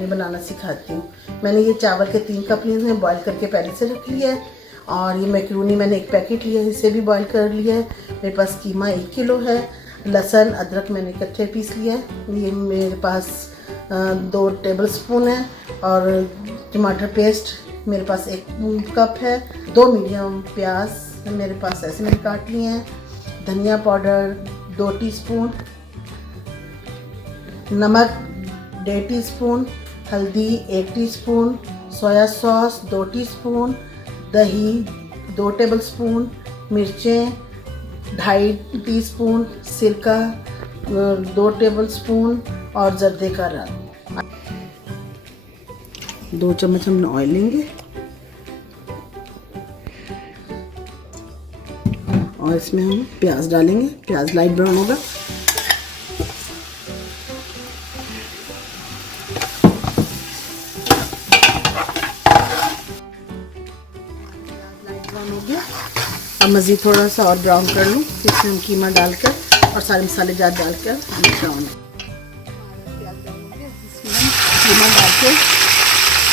बिरयानी बनाना सिखाती हूँ। मैंने ये चावल के 3 कप लिए हैं, बॉईल करके पहले से रख लिया है। और ये मैक्रोनी मैंने 1 पैकेट लिया है, इसे भी बॉईल कर लिया है। मेरे पास कीमा 1 किलो है। लहसुन अदरक मैंने इकट्ठे पीस लिया है। ये मेरे पास 2 टेबल स्पून है। और टमाटर पेस्ट मेरे पास 1 कप है। 2 मीडियम प्याज मेरे पास ऐसे मैंने काट लिए हैं। धनिया पाउडर 2 टीस्पून, नमक 1.5 टीस्पून, हल्दी 1 टीस्पून, सोया सॉस 2 टीस्पून, दही 2 टेबलस्पून, मिर्चें 2.5 टीस्पून, सिरका 2 टेबलस्पून और जर्दे का रंग। 2 चम्मच हम ऑयल लेंगे और इसमें हम प्याज डालेंगे। प्याज लाइट ब्राउन होगा। अब मज़ीद थोड़ा सा और ब्राउन कर लूँ। इसमें हम कीमा डालकर और सारे मसाले जार डालकर ब्राउन इसमें हम कीमा डाल के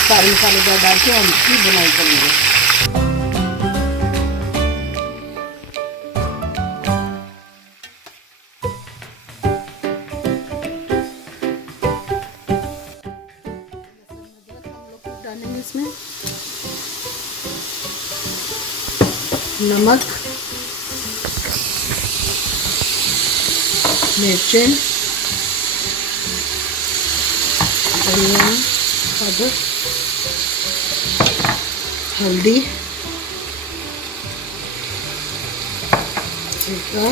सारे मसाले जार डाल के हम इसकी बुनाई करेंगे। डालेंगे इसमें नमक, मिर्चें, धनिया पाउडर, हल्दी, जीरा,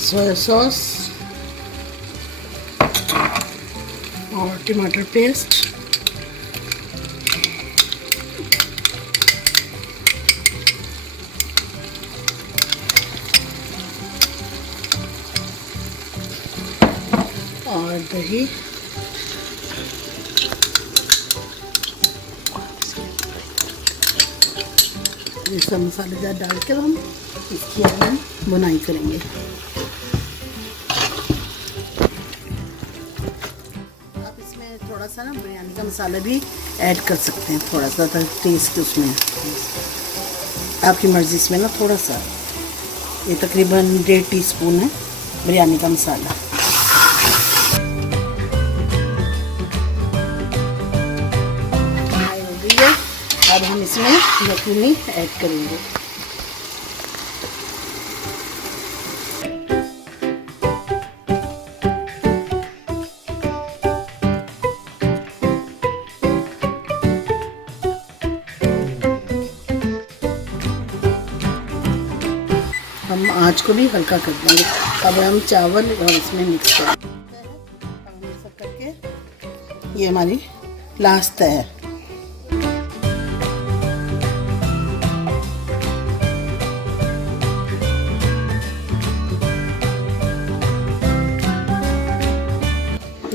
सोया सॉस और टमाटर पेस्ट। और दही, ये सब मसालेदार डाल कर हम इसकी हम बुनाई करेंगे। आप इसमें थोड़ा सा ना बिरयानी का मसाला भी ऐड कर सकते हैं, थोड़ा सा टेस्ट उसमें आपकी मर्ज़ी। इसमें ना थोड़ा सा, ये तकरीबन 1.5 टीस्पून है बिरयानी का मसाला। अब हम इसमें मैक्रोनी ऐड करेंगे। हम आँच को भी हल्का कर देंगे। अब हम चावल और इसमें मिक्स करके ये हमारी लास्ट है।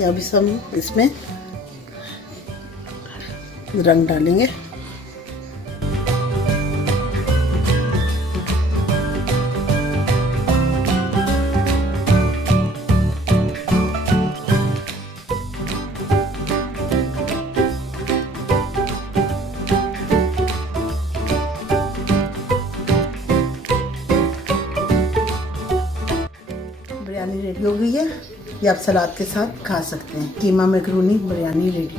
अब हम इसमें रंग डालेंगे। बिरयानी रेडी हो गई है। ये आप सलाद के साथ खा सकते हैं। कीमा मैक्रोनी बिरयानी रेडी।